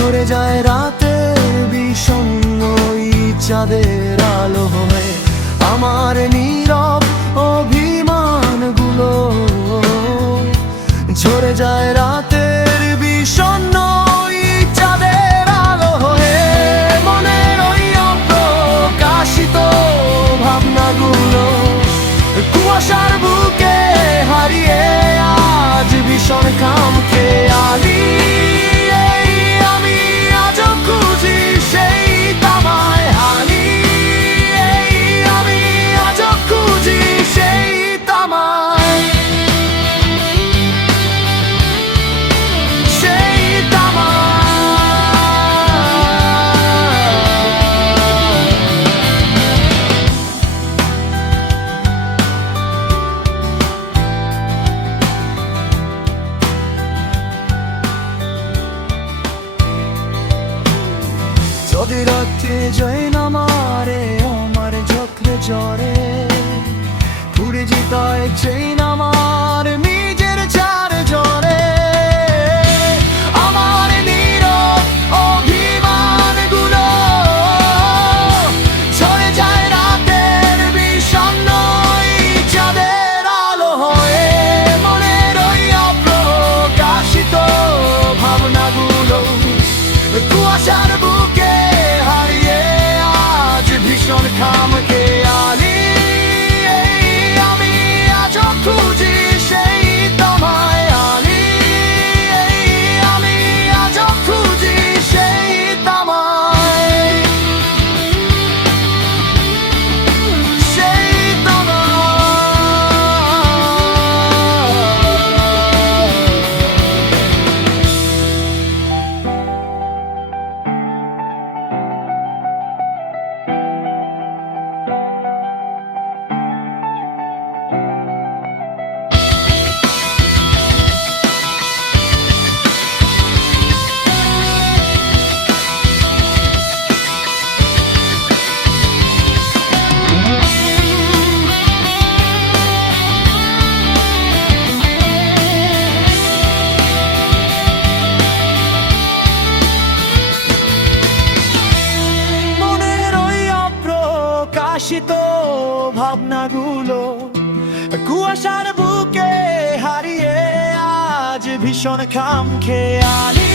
ঝরে যায় রাতে বিষণ্ণ চাঁদের আলো হয়ে আমার নীরব অভিমানগুলো। ঝরে যায় রাতের বিষণ্ণ চাঁদের আলো হয়ে মনের ওই অপ্রকাশিত ভাবনাগুলো কুয়াশার বুকে হারিয়ে আজ ভীষণ খাম খেয়ালি। যদি রাতে যাই না মারে আমার ঝকলে জ্বরে ঘুরে জিতায় চাই না আমার নিজের চার জ্বরে আমার নীরব অভিমানগুলো ঝরে যায় রাতের বিষণ্ণ চাঁদের আলো হয়ে মনের ওই অপ্রকাশিত ভাবনাগুলো কুয়াশার বুকে ভীষণ খাম খেয়ালি। আমি আজও খুঁজি সেই তোমায় আলি। আমি আজও খুঁজি সেই তোমায়, সেই ভাবনাগুলো কুয়াশার বুকে হারিয়ে আজ ভীষণ খাম খেয়ালি।